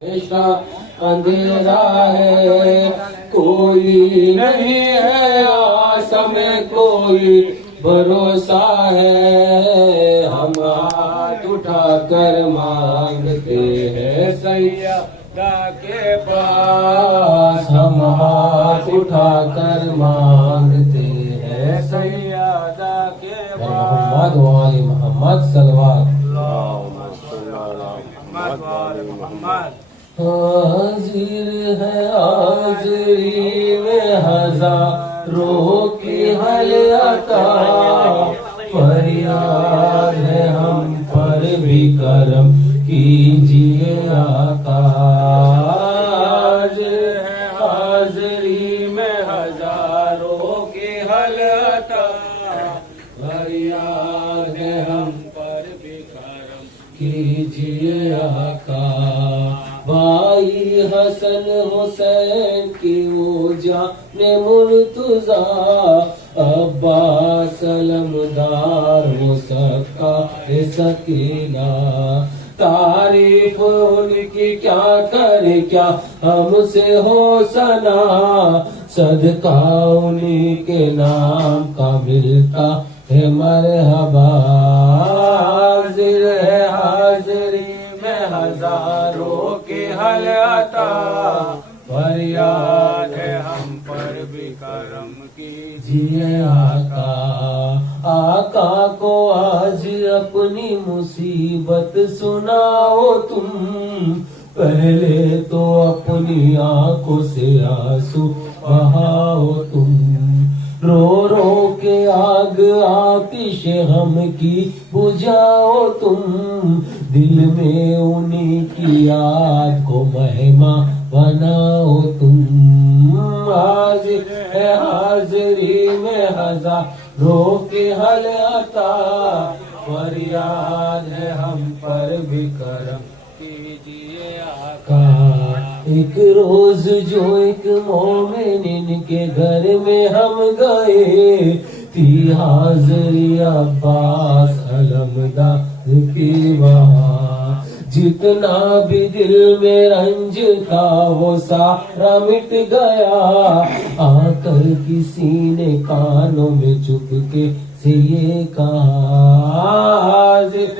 اندھیرا ہے کوئی نہیں ہے، آسم میں کوئی بھروسہ ہے، ہم ہاتھ اٹھا کر مانگتے ہیں سیدہ کے پاس، ہم ہاتھ اٹھا کر مانگتے ہیں سیدہ کے پاس۔ محمد وآل محمد صلوات حاضر ہے حاضری میں ہزاروں کی حلعتا، فریاد ہے ہم پر بھی کرم کیجیے آقا۔ حاضر ہے حاضری میں ہزاروں کی حلعتا، فریاد ہے ہم پر بھی کرم کیجیے آقا۔ بھائی حسن حسین کی وہ جان مرتضیٰ، عباس علمدار وہ سکا سکینہ، تعریف ان کی کیا کرے کیا ہم سے ہو سنا، صدقہ انہی کے نام کا ملتا ہے مرحبا۔ حاضر ہے حاضری میں ہزاروں کی حلعتا، فریاد ہے ہم پر بھی کرم کیجیے آقا۔ آقا کو آج اپنی مصیبت سناؤ تم، پہلے تو اپنی آنکھوں سے آنسو بہاؤ تم، رو رو کے آگ آتش غم کی بجھاؤ تم، دل میں انہی کی یاد کو مہمان بناؤ تم۔ حاضر ہے حاضری میں ہزاروں کی حلعتا، فریاد ہے ہم پر بھی کرم کیجیے آقا۔ ایک روز جو ایک مومن کے گھر میں ہم گئے، تھی حاضری عباس علمدار کی وہاں، جتنا بھی دل میں رنج تھا وہ سارا مٹ گیا، آ کر کسی نے کانوں میں چپکے سے یہ کہا، حاضر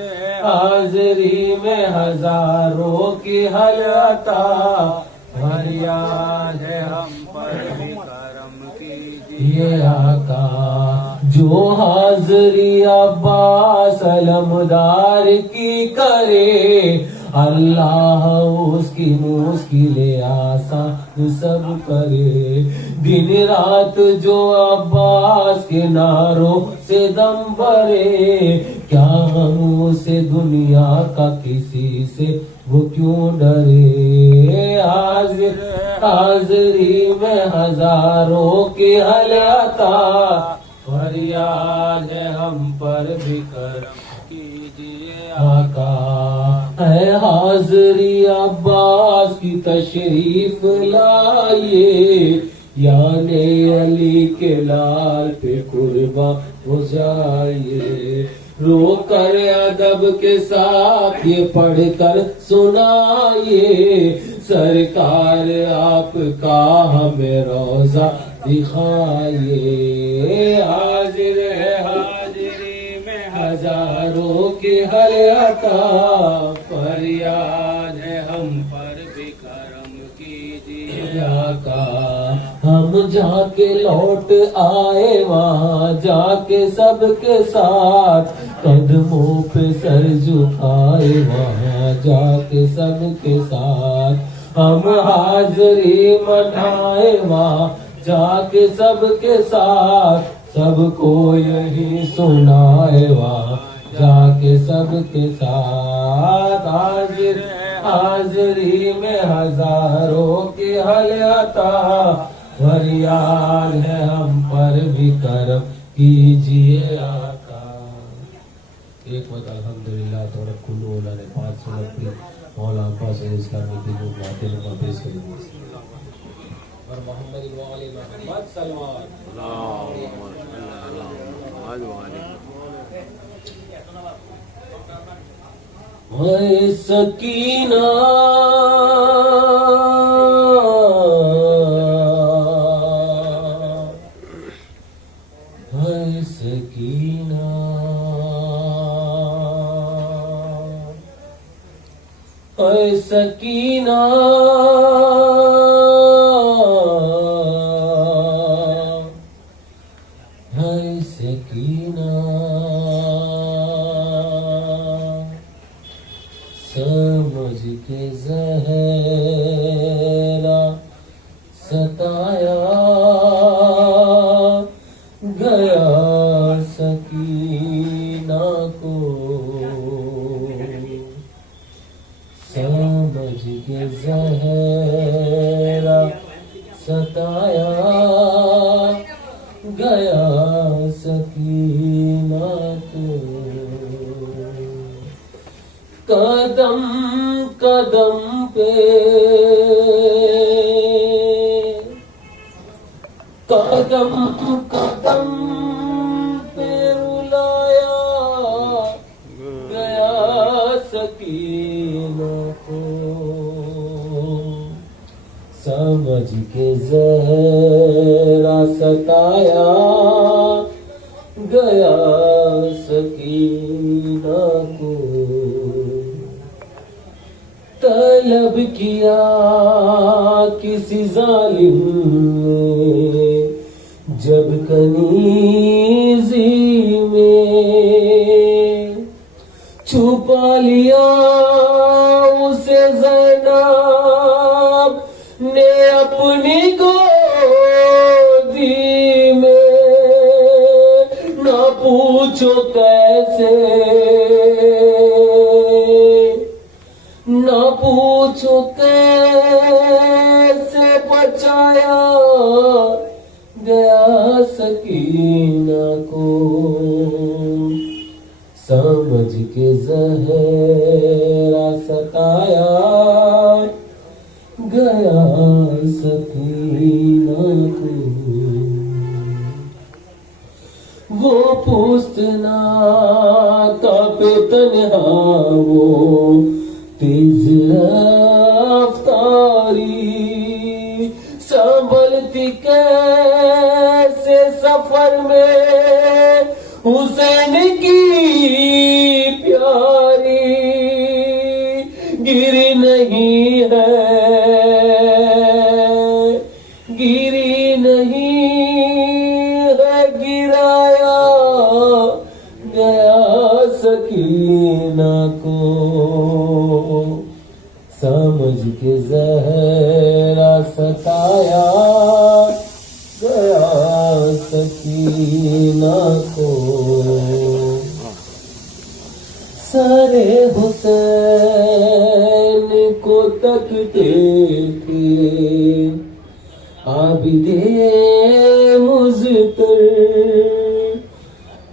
حاضری میں ہزاروں کی حلعتا، فریاد ہے ہم پر بھی کرم کیجیے آقا۔ جو حاضری عباس علمدار کی کرے، اللہ اس کی مشکل آسان سب کرے، دن رات جو عباس کے نعروں سے دم بھرے، کیا ہم اسے دنیا کا کسی سے وہ کیوں ڈرے۔ حاضر حاضری میں ہزاروں کی حلعتا، فریاد ہے ہم پر بھی کرم کیجیے آقا۔ اے حاضری عباس کی تشریف لائیے، یعنی علی کے لال پہ قرباں ہو جائیے، رو کر ادب کے ساتھ یہ پڑھ کر سنائیے، سرکار آپ کا ہمیں روضہ دکھائیے۔ حاضر ہے حاضری میں ہزاروں کی حلعتا، فریاد ہے ہم پر بھی کرم کیجیے آقا۔ ہم جا کے لوٹ آئے وہاں جا کے سب کے ساتھ، قدموں پہ سر جھکائے وہاں جا کے سب کے ساتھ، ہم حاضری منائے وہاں جا کے سب کے ساتھ، سب کو یہی سنائے وہاں جا کے سب کے ساتھ۔ حاضر حاضری میں ہزاروں کی حلعتا، فریاد ہے ہم پر بھی کرم کیجیے آقا۔ ایک وقت الحمدللہ تورک کلو اللہ نے 500 پہ مولا عباس اسلامی دینوں کا دل کا پیش کریں اور محمد وآل محمد صلوات اللہم صلی اللہ علیہ وسلم۔ ہے سکینہ ہے سکینہ ہے سکینہ ہے سکینہ سمجھ کے زہرا ستایا گیا سکینہ کو سمجھ کے زہرا ستایا گیا سکینہ کو قدم قدم پہ قدم قدم پہ رلایا گیا سکینہ کو سمجھ کے زہرا ستایا گیا سکینہ کو طلب کیا کسی ظالم نے جب کنیزی میں چھپا لیا اسے زینب نے اپنی گودی میں نہ پوچھو کیسے نہ پوچھو کیسے بچایا گیا سکینہ کو سمجھ کے زہرا ستایا گیا سکینہ کو وہ پوچھنا تاپے تنہا وہ تیز رفتاری سنبھلتی کیسے سفر میں حسین کی پیاری گری نہیں ہے گری نہیں ہے گرایا گیا سکینہ کو سمجھ کے زہرا ستایا گیا سکینہ کو سارے حسین کو تکتے تھے عابدے مضطر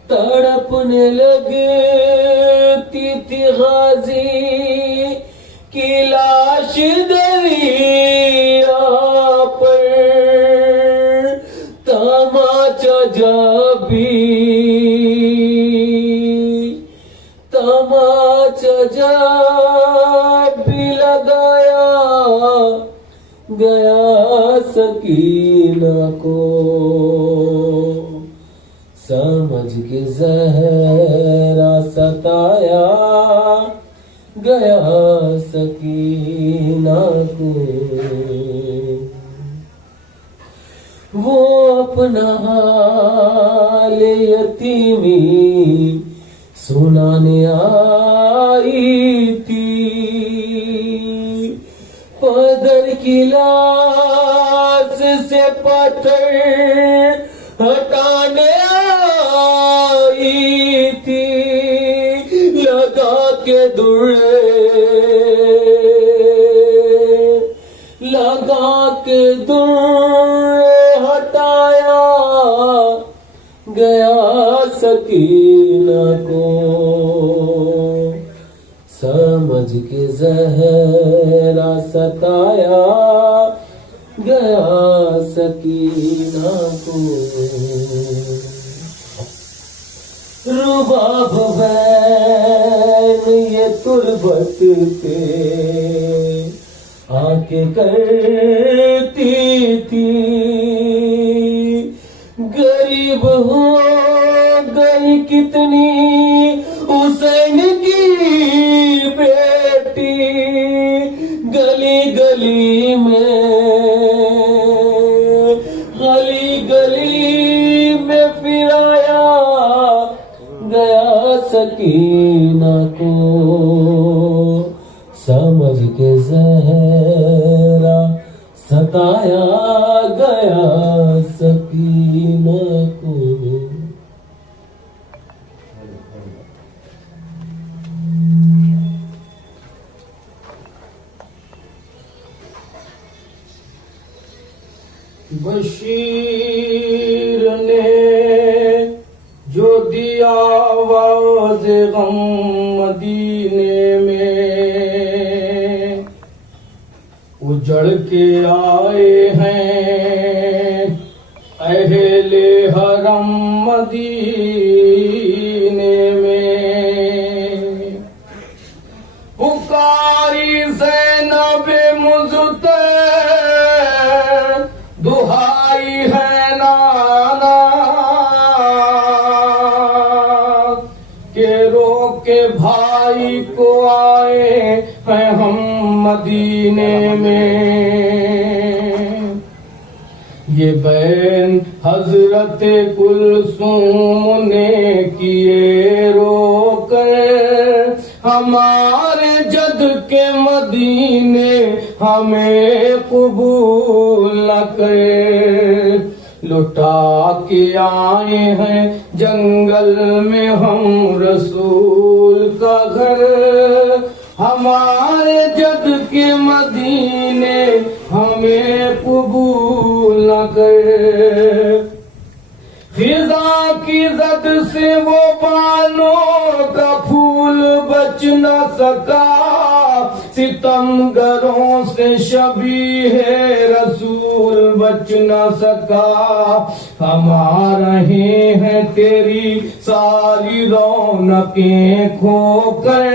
تڑپنے لگتی تھی غازی کی لاش دریا پر تماچا جب بھی لگایا گیا سکینہ کو سمجھ کے زہرا ستایا گیا سکینہ کو وہ اپنا حال یتیمی سنانے آئی تھی پدر کی لاش سے پتھر ہٹانے آئی تھی لگا کے دڑ ہٹایا گیا سکینہ کو سمجھ کے زہرا ستایا گیا سکینہ کو رباب بین یہ تربت پہ آ کے کرتی تھی، غریب ہو گئی کتنی حسین کی بیٹی، گلی گلی میں پھرایا گیا سکینہ کو، سمجھ کے زہرا ستایا گیا سکینہ کو۔ بشیر نے جو دیا آواز غم مدینے میں، اجڑ کے آئے ہیں اہل حرم مدینے میں، پکاری زینب مزتر دہائی ہے نانا کہ رو کے بھائی کو آئے ہیں ہم مدینے میں، یہ بین حضرت کلثوم نے کیے رو کر ہمارے جد کے مدینے ہمیں قبول نہ کرے، لٹا کے آئے ہیں جنگل میں ہم رسول کا گھر، ہمارے جد کے مدینے ہمیں قبول نہ کرے، خزاں کی زد سے وہ بانوں کا پھول بچ نہ سکا، ستمگروں سے شبیہ رسول بچ نہ سکا، ہم آ رہے ہیں تیری ساری رونقیں کھو کر،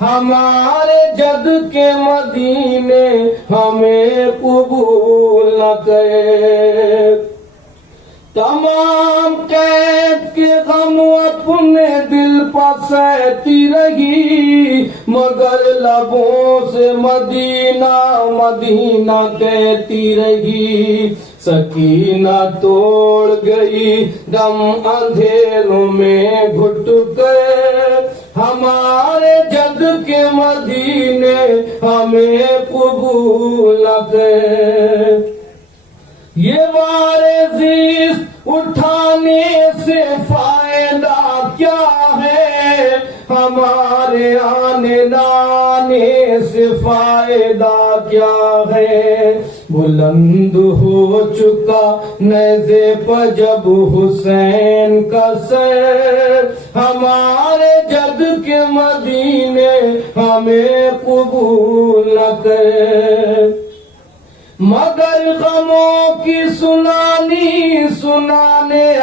ہمارے جد کے مدینے ہمیں قبول نہ کرے، تمام قید کے غم اپنے دل پر سہتی رہی، مگر لبوں سے مدینہ مدینہ کہتی رہی، سکینہ توڑ گئی دم اندھیروں میں گھٹ کر، ہمارے جد کے مدینے ہمیں قبول نہ کرے، یہ وارث اٹھانے سے فائدہ کیا ہے، ہمارے آنے جانے سے فائدہ کیا ہے، بلند ہو چکا نیزے پر جب حسین کا سر، ہمارے جد کے مدینے ہمیں قبول نہ کرے، مگر غموں کی سنانے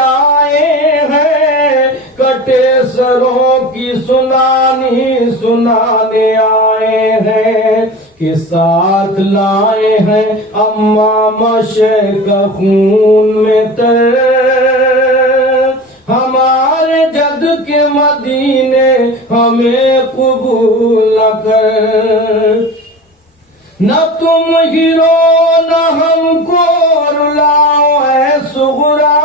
آئے ہیں، کٹے سروں کی سنانے آئے ہیں، کہ ساتھ لائے ہیں امام شیخ خون میں تر، ہمارے جد کے مدینے ہمیں قبول نہ کر، نہ تم ہیرو نہ ہم کو رلاؤ اے صغرا،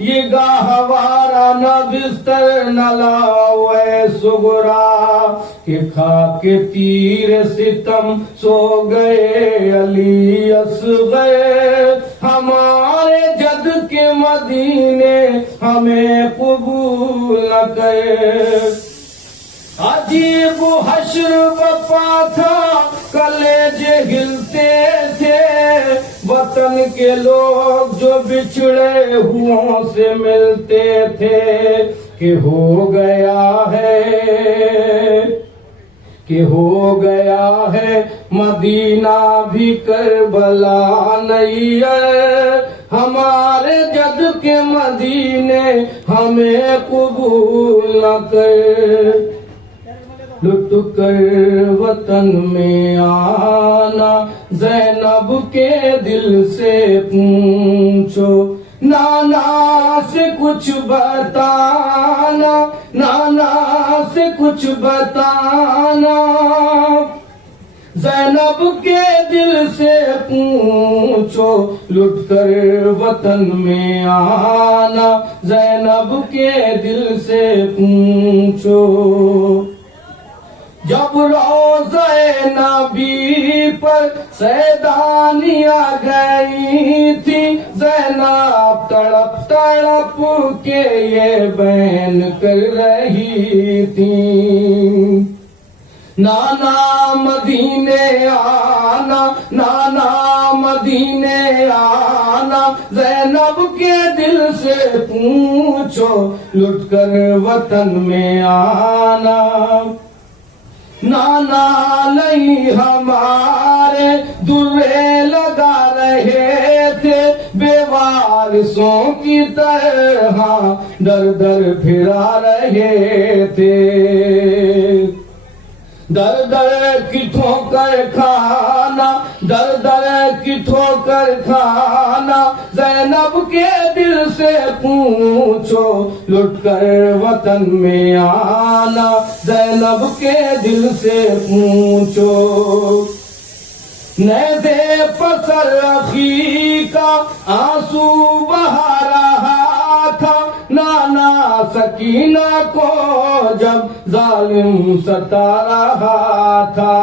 یہ گاہوارہ نہ بستر نہ لاؤ اے صغرا، کہ کھا کے تیر ستم سو گئے علی اصغر، ہمارے جد کے مدینے ہمیں قبول نہ کرے، عجیب حشر بپا تھا کلیجے ہلتے تھے، وطن کے لوگ جو بچھڑے ہوں سے ملتے تھے، کہ ہو گیا ہے کہ ہو گیا ہے مدینہ بھی کربلا نہیں ہے، ہمارے جد کے مدینے ہمیں قبول نہ کر، لٹ کر وطن میں آنا زینب کے دل سے پوچھو، نانا سے کچھ بتانا، نانا سے کچھ بتانا، زینب کے دل سے پوچھو، لٹ کر وطن میں آنا زینب کے دل سے پوچھو۔ جب روضہ نبی پر سیدانیاں گئی تھی، زینب تڑپ تڑپ کے یہ بیان کر رہی تھی، نانا مدینے آنا، نانا مدینے آنا، زینب کے دل سے پوچھو، لٹ کر وطن میں آنا، نانا نہیں ہمارے درے لگا رہے تھے، بے وارثوں کی طرح در در پھرا رہے تھے، در در کی ٹھوکر کھانا، در در کی ٹھوکر کھانا، زینب کے دل سے پوچھو، لٹ کر وطن میں آنا زینب کے دل سے پوچھو۔ نیزے پسر رخی کا آنسو بہا رہا تھا، نانا سکینہ کو جب ظالم ستا رہا تھا،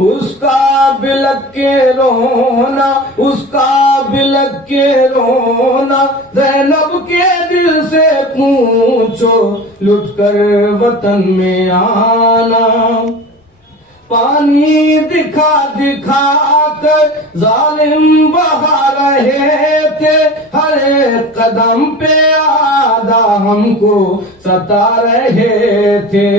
اس کا بلک کے رونا، اس کا بلک کے رونا، زینب کے دل سے پوچھو، لٹ کر وطن میں آنا، پانی دکھا دکھا کر ظالم بہا رہے تھے، ہر ایک قدم پہ آدھا ہم کو ستا رہے تھے،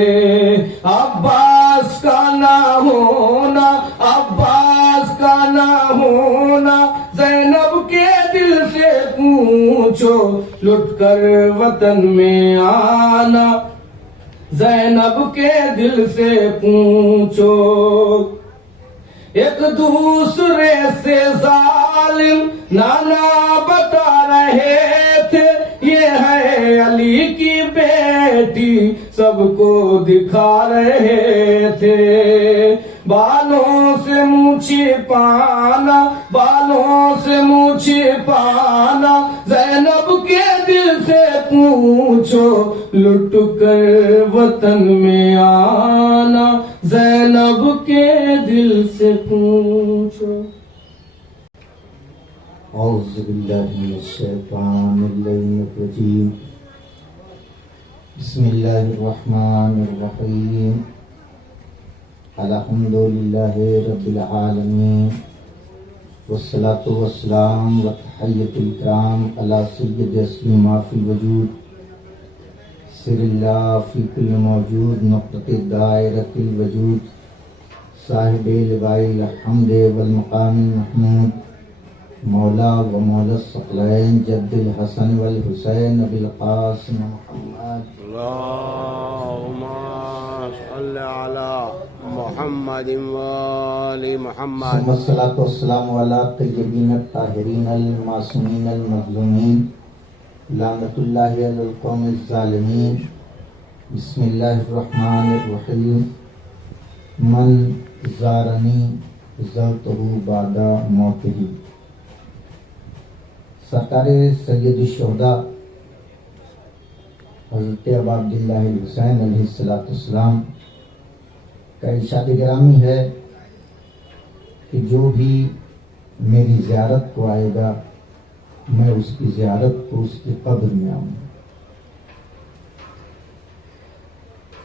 عباس کا نہ ہونا، عباس کا نہ ہونا، زینب کے دل سے پوچھو، لٹ کر وطن میں آنا زینب کے دل سے پوچھو۔ ایک دوسرے سے ظالم نانا بتا رہے تھے، یہ ہے علی کی بیٹی، سب کو دکھا رہے تھے، بالوں سے منہ چھپانا، بالوں سے منہ چھپانا، زینب کے دل سے پوچھو، لٹ کر وطن میں آنا زینب کے دل سے پوچھو۔ اعوذ باللہ من الشیطان الرجیم، بسم اللہ الرحمن الرحیم، الحمدللہ رب العالمین، والصلاة والسلام وتحیۃ الکرام علی سید اصلی ما فی الوجود، سر اللہ فی کل موجود، نقطۃ دائرۃ الوجود، صاحب لواء الحمد والمقام المحمود، مولا و مولا الثقلین، جد الحسن والحسین ابی القاسم محمد، اللہم صل علی محمد وآل محمد، ثم الصلاۃ والسلام علی طیبین الطاہرین المعصومین المظلومین، لعنت اللہ علی القوم الظالمین۔ بسم اللہ الرحمن الرحیم، من زارنی زرتہ بعد موتہ۔ سرکار سید الشہداء حضرت ابا عبداللہ الحسین علیہ السلام کا ارشاد گرامی ہے کہ جو بھی میری زیارت کو آئے گا، میں اس کی زیارت کو اس کی قبر میں آؤں۔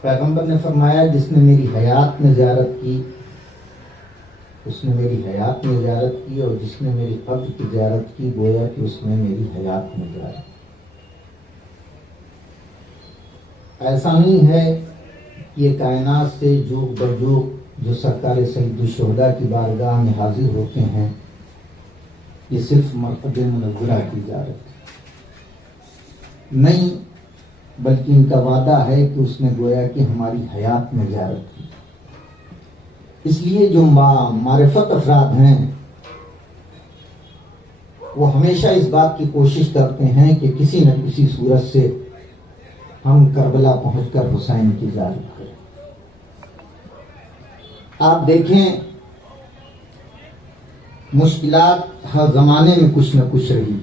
پیغمبر نے فرمایا جس نے میری حیات میں زیارت کی، اس نے میری حیات میں زیارت کی، اور جس نے میری قبر کی زیارت کی، گویا کہ اس نے میری حیات میں زیارت کی۔ ایسا نہیں ہے یہ کائنات سے جوگ بجوگ جو سرکار سید الشہداء کی بارگاہ میں حاضر ہوتے ہیں، یہ صرف مرقد منورہ کی زیارت ہے نہیں، بلکہ ان کا وعدہ ہے کہ اس نے گویا کہ ہماری حیات میں زیارت کی۔ اس لیے جو معرفت افراد ہیں وہ ہمیشہ اس بات کی کوشش کرتے ہیں کہ کسی نہ کسی صورت سے ہم کربلا پہنچ کر حسین کی زیارت کریں۔ آپ دیکھیں مشکلات ہر زمانے میں کچھ نہ کچھ رہی،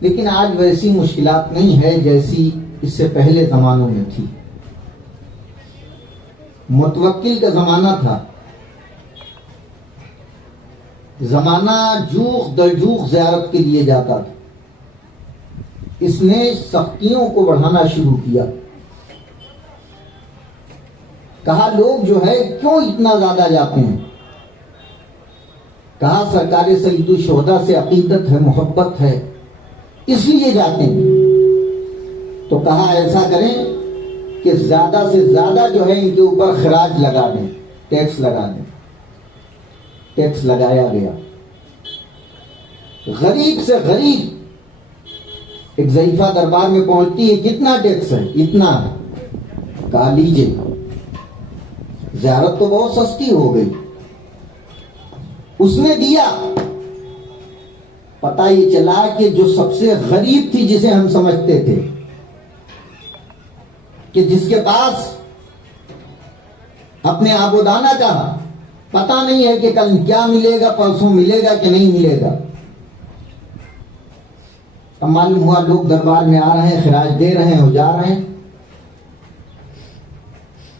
لیکن آج ویسی مشکلات نہیں ہے جیسی اس سے پہلے زمانوں میں تھی۔ متوکل کا زمانہ تھا، زمانہ جوخ دلجوخ زیارت کے لیے جاتا تھا، اس نے سختیوں کو بڑھانا شروع کیا۔ کہا لوگ جو ہے کیوں اتنا زیادہ جاتے ہیں؟ کہا سرکار سید الشہداء سے عقیدت ہے، محبت ہے، اس لیے جاتے ہیں۔ تو کہا ایسا کریں کہ زیادہ سے زیادہ جو ہے ان کے اوپر خراج لگا دیں، ٹیکس لگا دیں۔ ٹیکس لگایا گیا۔ غریب سے غریب ایک ضعیفہ دربار میں پہنچتی ہے، کتنا ٹیکس ہے؟ اتنا ہے۔ کہا لیجئے، زیارت تو بہت سستی ہو گئی۔ اس نے دیا۔ پتہ یہ چلا کہ جو سب سے غریب تھی، جسے ہم سمجھتے تھے کہ جس کے پاس اپنے آبودانہ کا پتہ نہیں ہے کہ کل کیا ملے گا، پرسوں ملے گا کہ نہیں ملے گا، اب معلوم ہوا لوگ دربار میں آ رہے ہیں، خراج دے رہے ہیں اور جا رہے ہیں۔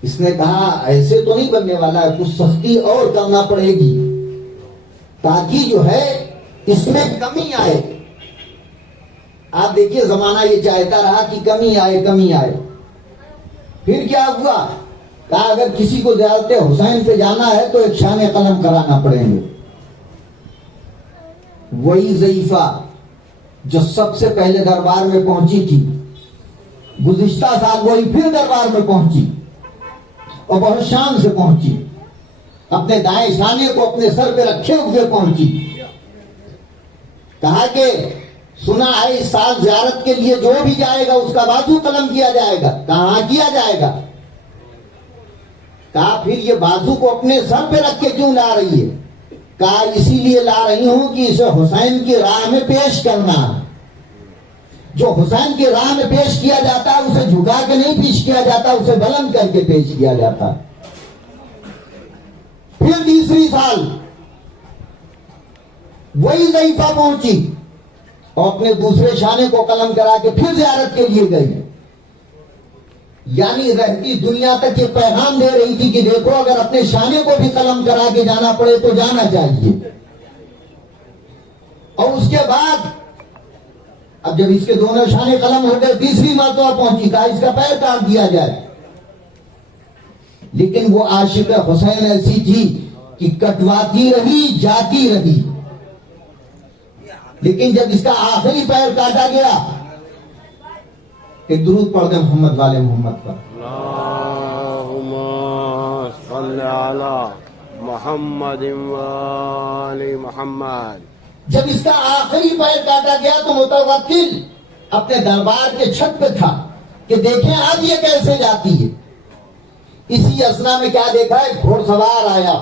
اس نے کہا ایسے تو نہیں بننے والا ہے، کچھ سختی اور کرنا پڑے گی تاکہ جو ہے اس میں کمی آئے۔ آپ دیکھیے زمانہ یہ چاہتا رہا کہ کمی آئے، کمی آئے۔ پھر کیا ہوا؟ کہا اگر کسی کو زیارت حسین پہ جانا ہے تو ایک شان قلم کرانا پڑیں گے۔ وہی ضعیفہ جو سب سے پہلے دربار میں پہنچی تھی، گزشتہ سال وہی پھر دربار میں پہنچی اور بہت شان سے پہنچی، اپنے دائیں شانے کو اپنے سر پہ رکھے ہوئے پہنچی۔ کہا کہ سنا ہے اس سال زیارت کے لیے جو بھی جائے گا اس کا بازو قلم کیا جائے گا۔ کہاں کیا جائے گا؟ کہا پھر یہ بازو کو اپنے سر پہ رکھ کے کیوں لا رہی ہے؟ کہا اسی لیے لا رہی ہوں کہ اسے حسین کی راہ میں پیش کرنا۔ جو حسین کی راہ میں پیش کیا جاتا ہے اسے جھکا کے نہیں پیش کیا جاتا، اسے بلند کر کے پیش کیا جاتا۔ پھر تیسری سال وہی ضعیفہ پہنچی اور اپنے دوسرے شانے کو قلم کرا کے پھر زیارت کے لیے گئی۔ یعنی رہتی دنیا تک یہ پیغام دے رہی تھی کہ دیکھو اگر اپنے شانے کو بھی قلم کرا کے جانا پڑے تو جانا چاہیے۔ اور اس کے بعد اب جب اس کے دونوں شانے قلم ہو گئے، تیسری مرتبہ پہنچی، کہا اس کا پیر کاٹ دیا جائے۔ لیکن وہ عاشق حسین ایسی تھی کہ کٹواتی رہی، جاتی رہی، لیکن جب اس کا آخری پیر کاٹا گیا، ایک درود پڑھ دیں محمد والے محمد پر۔ اللہم صل علی محمد وآل محمد۔ جب اس کا آخری پیر کاٹا گیا تو متوکل اپنے دربار کے چھت پہ تھا کہ دیکھیں اب یہ کیسے جاتی ہے۔ اسی اثنا میں کیا دیکھا ہے؟ گھوڑ سوار آیا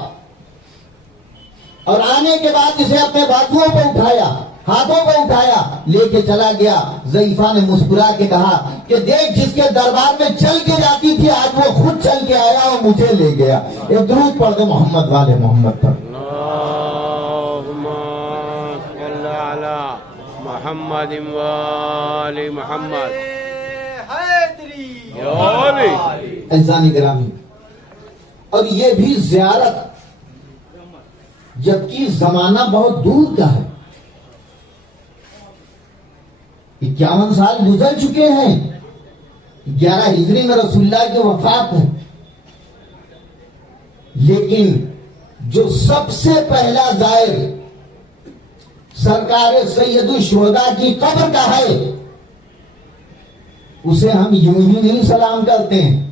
اور آنے کے بعد اسے اپنے بازوؤں پہ اٹھایا، ہاتھوں پہ اٹھایا، لے کے چلا گیا۔ ضعیفہ نے مسکرا کے کہا کہ دیکھ جس کے دربار میں چل کے جاتی تھی آج وہ خود چل کے آیا اور مجھے لے گیا۔ ایک درود پڑھ دو محمد والے محمد پر۔ اللہم صل علی محمد وآل محمد۔ یا علی۔ اعزانی گرامی، اور یہ بھی زیارت جبکہ زمانہ بہت دور کا ہے، 51 سال گزر چکے ہیں، 11 ہجری میں رسول اللہ کی وفات ہے، لیکن جو سب سے پہلا زائر سرکار سید الشہداء کی قبر کا ہے اسے ہم یوں ہی نہیں سلام کرتے ہیں،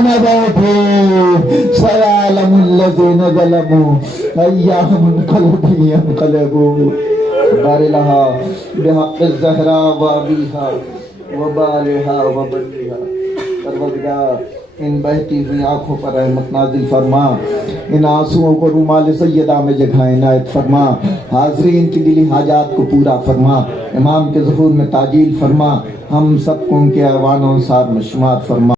نہ بیٹھے سیعلم الذین ظلموا ایہم منقلبون ینقلبون بارلہا بحق الزہراء وابیہا وبالہا وبنیہا پروردگار ان بہتی ہوئی آنکھوں پر رحمت نازل فرما، ان آنسوؤں کو رومال سیدہ میں جگہ عنایت فرما، حاضرین کی دلی حاجات کو پورا فرما، امام کے ظہور میں تعجیل فرما، ہم سب کو ان کے ایوان و انصار میں شمار فرما۔